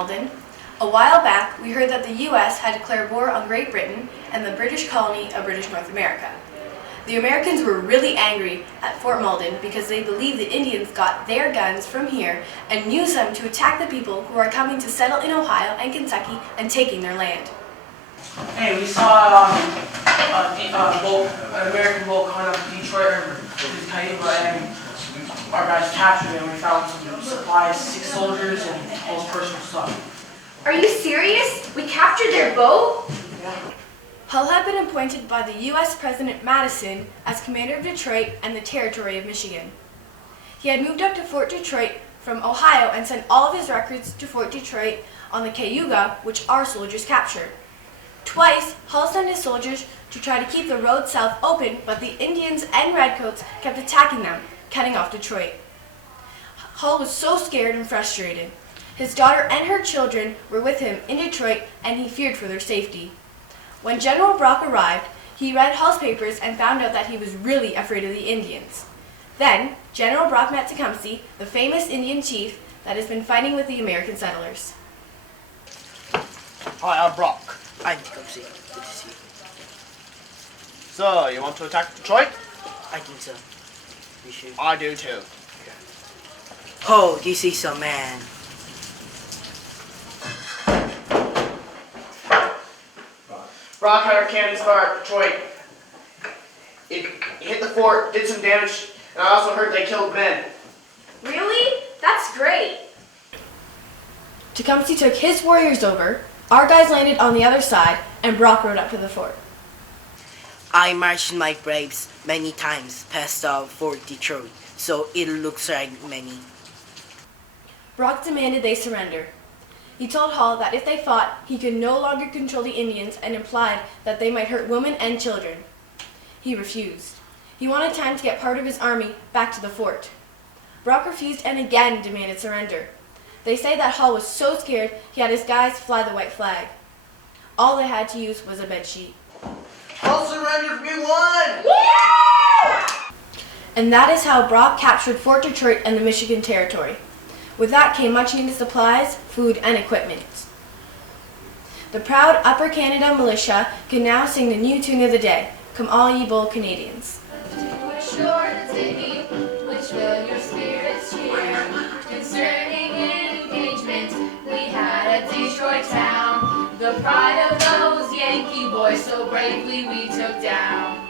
Malden. A while back, we heard that the U.S. had declared war on Great Britain and the British colony of British North America. The Americans were really angry at Fort Malden because they believed the Indians got their guns from here and used them to attack the people who are coming to settle in Ohio and Kentucky and taking their land. Hey, we saw an American boat coming up to Detroit or Cayuga, and our guys captured it, and we found some supplies, 6 soldiers, and most personal stuff. Are you serious? We captured their boat? Yeah. Hull had been appointed by the U.S. President Madison as commander of Detroit and the Territory of Michigan. He had moved up to Fort Detroit from Ohio and sent all of his records to Fort Detroit on the Cayuga, which our soldiers captured. Twice, Hull sent his soldiers to try to keep the road south open, but the Indians and Redcoats kept attacking them, cutting off Detroit. Hull was so scared and frustrated. His daughter and her children were with him in Detroit, and he feared for their safety. When General Brock arrived, he read Hull's papers and found out that he was really afraid of the Indians. Then, General Brock met Tecumseh, the famous Indian chief that has been fighting with the American settlers. Hi, I'm Brock. I'm Tecumseh. Good to see you. So, you want to attack Detroit? I think so. You should. I do too. Oh, this is a man. Brock had our cannons fire at Detroit. It hit the fort, did some damage, and I also heard they killed men. Really? That's great. Tecumseh took his warriors over, our guys landed on the other side, and Brock rode up to the fort. I marched my braves many times past Fort Detroit, so it looks like many. Brock demanded they surrender. He told Hull that if they fought, he could no longer control the Indians and implied that they might hurt women and children. He refused. He wanted time to get part of his army back to the fort. Brock refused and again demanded surrender. They say that Hull was so scared he had his guys fly the white flag. All they had to use was a bedsheet. Hull surrendered, we won! Yeah! And that is how Brock captured Fort Detroit and the Michigan Territory. With that came much needed supplies, food, and equipment. The proud Upper Canada militia can now sing the new tune of the day, Come All Ye Bold Canadians. Which will your spirits cheer? Concerning an engagement we had at Detroit town, the pride of those Yankee boys so bravely we took down.